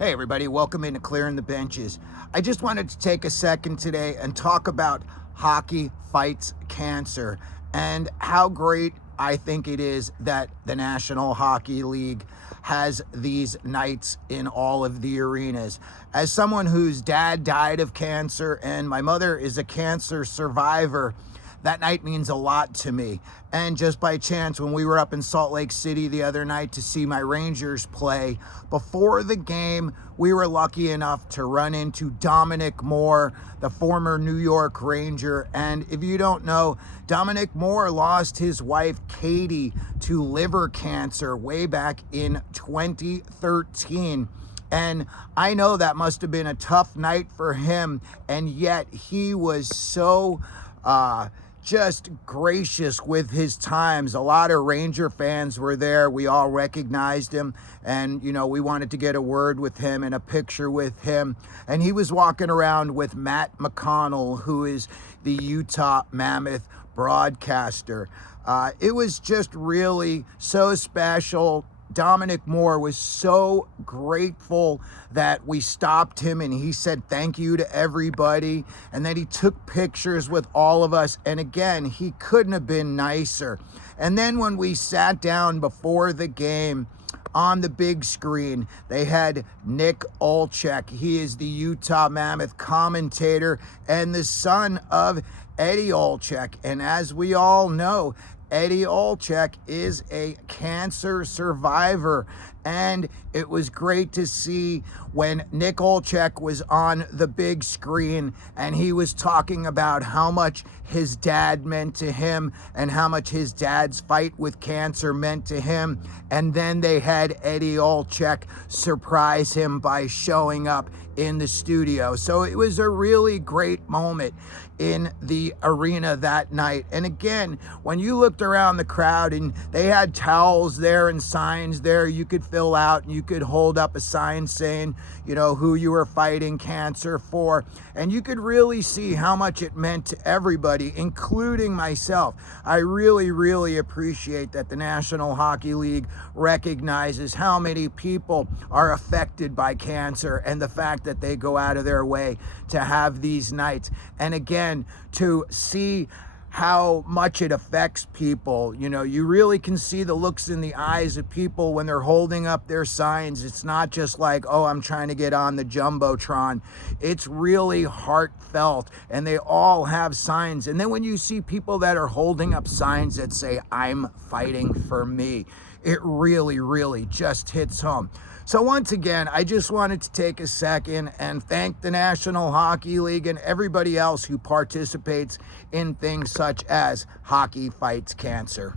Hey everybody, welcome into Clearing the Benches. I just wanted to take a second today and talk about Hockey Fights Cancer and how great I think it is that the National Hockey League has these nights in all of the arenas. As someone whose dad died of cancer and my mother is a cancer survivor, that night means a lot to me. And just by chance, when we were up in Salt Lake City the other night to see my Rangers play, before the game, we were lucky enough to run into Dominic Moore, the former New York Ranger. And if you don't know, Dominic Moore lost his wife, Katie, to liver cancer way back in 2013. And I know that must have been a tough night for him. And yet he was so just gracious with his times. A lot of Ranger fans were there. We all recognized him, and we wanted to get a word with him and a picture with him. And he was walking around with Matt McConnell, who is the Utah Mammoth broadcaster. It was just really so special. Dominic Moore was so grateful that we stopped him and he said thank you to everybody, and then he took pictures with all of us, and again, he couldn't have been nicer. And then when we sat down before the game, on the big screen, they had Nick Olczyk. He is the Utah Mammoth commentator and the son of Eddie Olczyk. And as we all know, Eddie Olczyk is a cancer survivor, and it was great to see when Nick Olczyk was on the big screen and he was talking about how much his dad meant to him and how much his dad's fight with cancer meant to him. And then they had Eddie Olczyk surprise him by showing up in the studio. So it was a really great moment in the arena that night. And again, when you looked around the crowd and they had towels there and signs there you could fill out, and you could hold up a sign saying, who you were fighting cancer for. And you could really see how much it meant to everybody, including myself. I really, really appreciate that the National Hockey League recognizes how many people are affected by cancer and the fact that they go out of their way to have these nights. And again, to see how much it affects people. You really can see the looks in the eyes of people when they're holding up their signs. It's not just like, oh, I'm trying to get on the Jumbotron. It's really heartfelt, and they all have signs. And then when you see people that are holding up signs that say, I'm fighting for me, it really, really just hits home. So once again, I just wanted to take a second and thank the National Hockey League and everybody else who participates in things such as Hockey Fights Cancer.